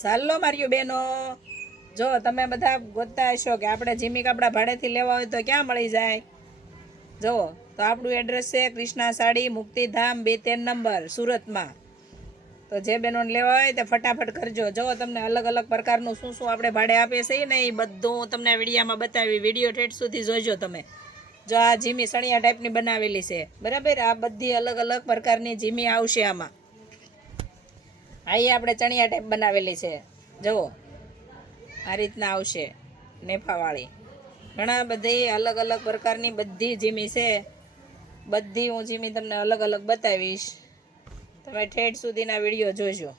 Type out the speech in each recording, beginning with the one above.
ચાલો માર્યું બેનો, જો તમે બધા ગોતતા હશો કે આપણે જીમી કપડા ભાડેથી લેવા હોય તો ક્યાં મળી જાય. જુઓ તો આપણું એડ્રેસ છે કૃષ્ણા સાડી, મુક્તિધામ, 2-3 નંબર, સુરતમાં. તો જે બેનોને લેવા હોય તે ફટાફટ કરજો. જો તમને અલગ અલગ પ્રકારનું શું શું આપણે ભાડે આપીએ છીએ ને એ બધું તમને વિડીયામાં બતાવી. વિડીયો ઠેઠ સુધી જોઈજો તમે. જો આ જીમી સણિયા ટાઈપની બનાવેલી છે, બરાબર. આ બધી અલગ અલગ પ્રકારની જીમી આવશે આમાં. અહીં આપણે ચણિયા ટાઈપ બનાવેલી છે, જુઓ આ રીતના આવશે નેફાવાળી. ઘણા બધી અલગ અલગ પ્રકારની બધી જીમી છે. બધી હું જીમી તમને અલગ અલગ બતાવીશ. તમે ઠેઠ સુધીના વિડીયો જોજો,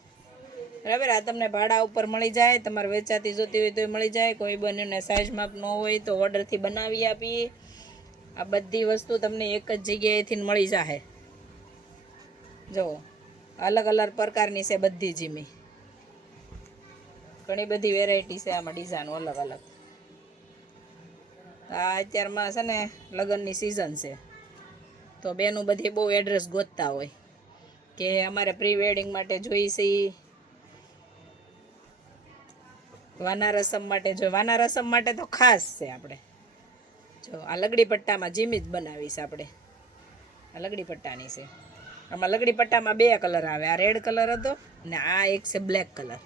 બરાબર. આ તમને ભાડા ઉપર મળી જાય. તમારે વેચાતી જોતી હોય તો મળી જાય. કોઈ બનીને સાઇઝ માપ ન હોય તો ઓર્ડરથી બનાવી આપીએ. આ બધી વસ્તુ તમને એક જ જગ્યાએથી મળી જાય. જુઓ અલગ અલગ પ્રકારની છે બધી જીમી. ઘણી બધી વેરાયટી છે આમાં, ડિઝાઇન અલગ અલગ. આ અત્યારમાં છે ને લગ્નની સિઝન છે, તો બેનું બધી બહુ એડ્રેસ ગોતતા હોય કે અમારે પ્રી વેડિંગ માટે જોઈશે, વાના રસમ માટે જોઈએ. વાના રસમ માટે તો ખાસ છે આપણે. જો આ લગડી પટ્ટામાં જીમી જ બનાવીશ આપણે. આ લગડી પટ્ટાની છે. આમાં લગડી પટ્ટામાં 2 કલર આવે. આ રેડ કલર હતો ને આ એક છે બ્લેક કલર.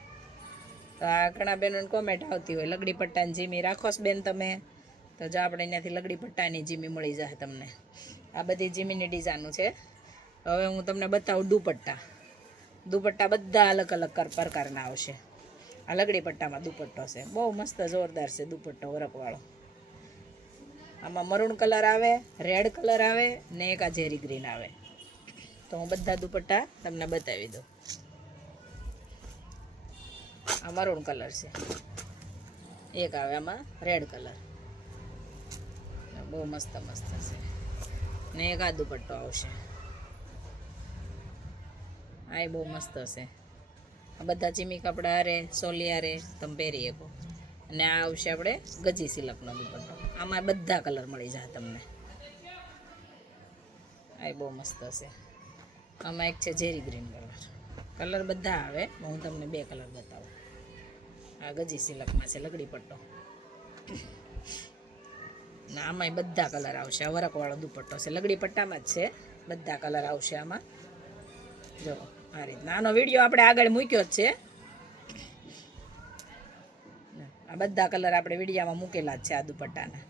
તો આ ઘણા બેનોને કોમેન્ટ આવતી હોય લગડી પટ્ટાની જીમી રાખોસ બેન તમે, તો જો આપણે અહીંયાથી લગડી પટ્ટાની જીમી મળી જાય તમને. આ બધી જીમીની ડિઝાઇનો છે. હવે હું તમને બતાવું દુપટ્ટા. દુપટ્ટા બધા અલગ અલગ પ્રકારના આવશે. આ લગડી પટ્ટામાં દુપટ્ટો છે, બહુ મસ્ત જોરદાર છે દુપટ્ટો વર્કવાળો. આમાં મરૂન કલર આવે, રેડ કલર આવે ને એક આ ઝેરી ગ્રીન આવે. તો હું બધા દુપટ્ટા તમને બતાવી દઉં. આ મરૂન કલર છે, એક આવે આમાં રેડ કલર, બહુ મસ્ત મસ્ત છે. ને એક આ દુપટ્ટો આવશે, આ બહુ મસ્ત છે. આ બધા ચીમી કપડા હારે, સોલી હારે તમે પહેરી શકો. અને આ આવશે આપણે ગજી સિલકનો દુપટ્ટો. આમાં બધા કલર મળી જાય તમને. આ બહુ મસ્ત છે. આમાં એક છે ઝેરી ગ્રીન કલર બધા આવે. હું તમને 2 કલર બતાવું. આ ગજી સિલકમાં છે લગડી પટ્ટો, ને આમાંય બધા કલર આવશે. આ વરકવાળો દુપટ્ટો છે, લગડી પટ્ટામાં જ છે. બધા કલર આવશે આમાં. જો આ રીતના આનો વિડીયો આપણે આગળ મૂક્યો જ છે. આ બધા કલર આપણે વિડીયામાં મૂકેલા જ છે. આ દુપટ્ટાના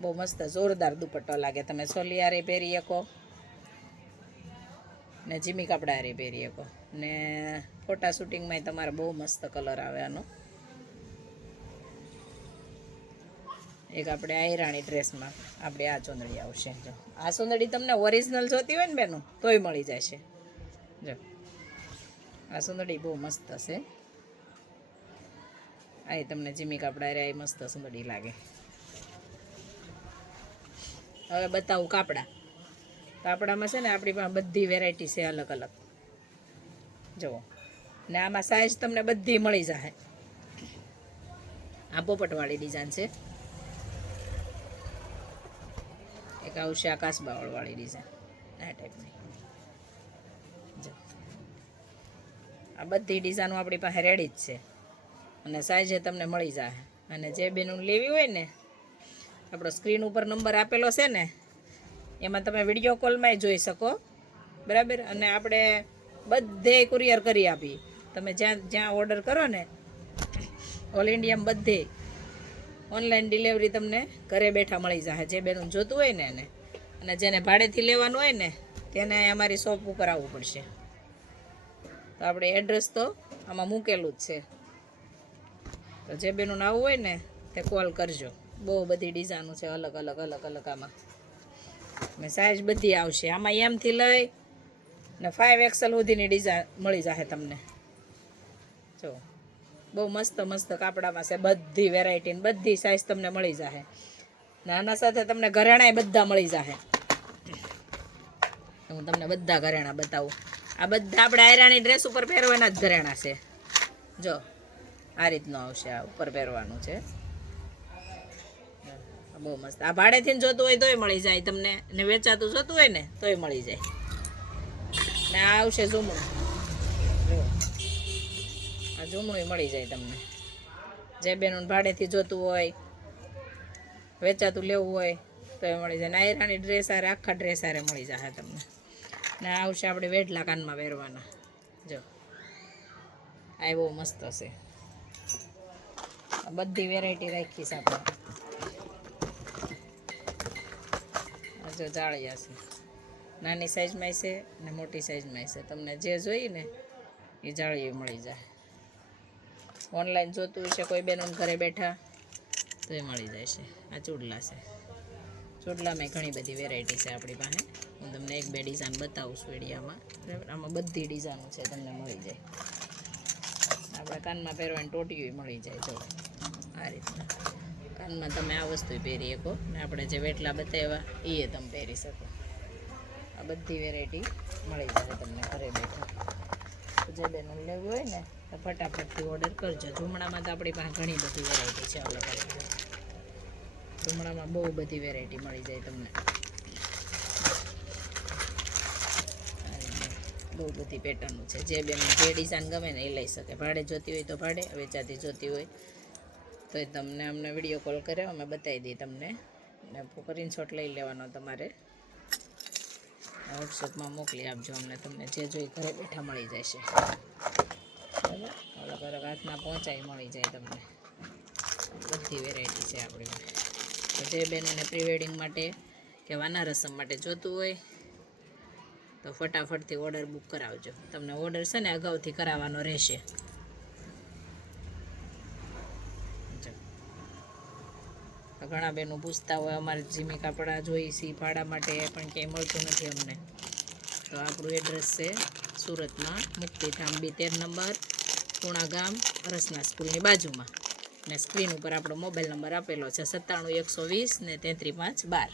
બહુ મસ્ત જોરદાર દુપટ્ટો લાગે. તમે સોલિયારે પહેરી શકો ને જીમી કપડા હારે પહેરી શકો. ને ફોટા શૂટિંગમાં તમારે બહુ મસ્ત કલર આવે આનો. એક આપણે આયરાણી ડ્રેસમાં આપણે આ ચૂંદડી આવશે. જો આ ચૂંદડી તમને ઓરિજિનલ જોતી હોય ને બેનું તોય મળી જશે. જો આ સુંદડી બહુ મસ્ત છે. આ તમને જીમી કપડા રે મસ્ત સુંદડી લાગે. હવે બતાવું કાપડા. કાપડામાં છે ને આપણી પાસે બધી વેરાયટી છે અલગ અલગ. જુઓ ને આમાં સાઈઝ તમને બધી મળી જાય. આ પોપટવાળી ડિઝાઇન છે. એક આવશે આ કાસબાવાળી ડિઝાઇન, આ ટાઈપની. આ બધી ડિઝાઇનો આપણી પાસે રેડી જ છે અને સાઈઝે તમને મળી જાય. અને જે બેનું લેવી હોય ને, આપણો સ્ક્રીન ઉપર નંબર આપેલો છે ને, એમાં તમે વિડીયો કોલમાંય જોઈ શકો, બરાબર. અને આપણે બધે કુરિયર કરી આપી. તમે જ્યાં જ્યાં ઓર્ડર કરો ને, ઓલ ઇન્ડિયામાં બધે ઓનલાઈન ડિલિવરી તમને ઘરે બેઠા મળી જાય. જે બેનું જોતું હોય ને એને, અને જેને ભાડેથી લેવાનું હોય ને તેને અમારી શોપ ઉપર આવવું પડશે. તો આપણે એડ્રેસ તો આમાં મૂકેલું જ છે. તો જે બેનું આવવું હોય ને તે કોલ કરજો. બહુ બધી ડિઝાઇનો છે અલગ અલગ અલગ અલગ આમાં. ને સાઈઝ બધી આવશે આમાં. એમથી લઈ ને 5XL સુધીની ડિઝાઇન મળી જશે તમને. જો બહુ મસ્ત મસ્ત કાપડામાં છે. બધી વેરાયટી બધી સાઈઝ તમને મળી જશે. ને આના સાથે તમને ઘરેણાય બધા મળી જશે. હું તમને બધા ઘરેણા બતાવું. આ બધા આપણે આયરાણી ડ્રેસ ઉપર પહેરવાના જ ઘરેણા છે. જો આ રીતનું આવશે. આ ઉપર પહેરવાનું છે. બહુ મસ્ત. આ ભાડેથી જોતું હોય તોય મળી જાય તમને, ને વેચાતું જોતું હોય ને તોય મળી જાય. ને આ આવશે ઝુમડું. આ જમણું મળી જાય તમને. જે બેનું ભાડેથી જોતું હોય, વેચાતું લેવું હોય તો એ મળી જાય. નાયરાની ડ્રેસ આરે આખા ડ્રેસ આરે મળી જશે તમને. ને આવશે આપણે વેઢલા કાનમાં પહેરવાના. જો આ બહુ મસ્ત હશે. બધી વેરાયટી રાખીશ આપણે. જો જાળિયા છે, નાની સાઈઝમાં છે ને મોટી સાઈઝમાં છે. તમને જે જોઈએ ને એ જાળીઓ મળી જાય. ઓનલાઈન જોતું હશે કોઈ બેનો ઘરે બેઠા તો એ મળી જાય છે. આ ચૂડલા છે. ચૂડલામાં ઘણી બધી વેરાયટી છે આપણી પાસે. હું તમને એક બે ડિઝાઇન બતાવું છું વિડીયામાં. બરાબર, આમાં બધી ડિઝાઇનો છે તમને મળી જાય. આપણે કાનમાં પહેરવાની ટોટીઓ મળી જાય. જો આ રીતના કાનમાં તમે આ વસ્તુ પહેરી શકો ને આપણે જે વેટલા બતાવ્યા એ તમે પહેરી શકો. આ બધી વેરાયટી મળી જાય તમને ઘરે બેઠા. જે બેનો લેવું હોય ને તો ફટાફટથી ઓર્ડર કરજો. ઝુમડામાં તો આપણી પાસે ઘણી બધી વેરાયટી છે. અલગ અલગ ઝુમડામાં બહુ બધી વેરાયટી મળી જાય તમને. બહુ બધી પેટર્નો છે. જે બેનો જે ડિઝાઇન ગમે ને એ લઈ શકે. ભાડે જોતી હોય તો ભાડે, વેચાતી જોતી હોય તો એ તમને અમને વિડીયો કોલ કર્યો અમે બતાવી દઈએ તમને. ને સ્ક્રીનશોટ લઈ લેવાનો તમારે, વોટ્સઅપમાં મોકલી આપજો અમને. તમને જે જોઈ ઘરે બેઠા મળી જશે. બરાબર, અલગ અલગ હાથના પહોંચાઈ મળી જાય તમને. બધી વેરાયટી છે આપણી પાસે. તો જે બહેનોને પ્રી વેડિંગ માટે કે વાના રસમ માટે જોતું હોય તો ફટાફટથી ઓર્ડર બુક કરાવજો. તમને ઓર્ડર છે ને અગાઉથી કરાવવાનો રહેશે. ઘણા બહેનો પૂછતા હોય અમારે જીમી કાપડા જોઈ સી ભાડા માટે પણ ક્યાંય મળતું નથી અમને. તો આપણું એડ્રેસ છે સુરતમાં મુક્તિધામ 13 નંબર, પૂણા ગામ, રસના સ્કૂલની બાજુમાં. ને સ્ક્રીન ઉપર આપણો મોબાઈલ નંબર આપેલો છે 97 120 ને 33 5 12.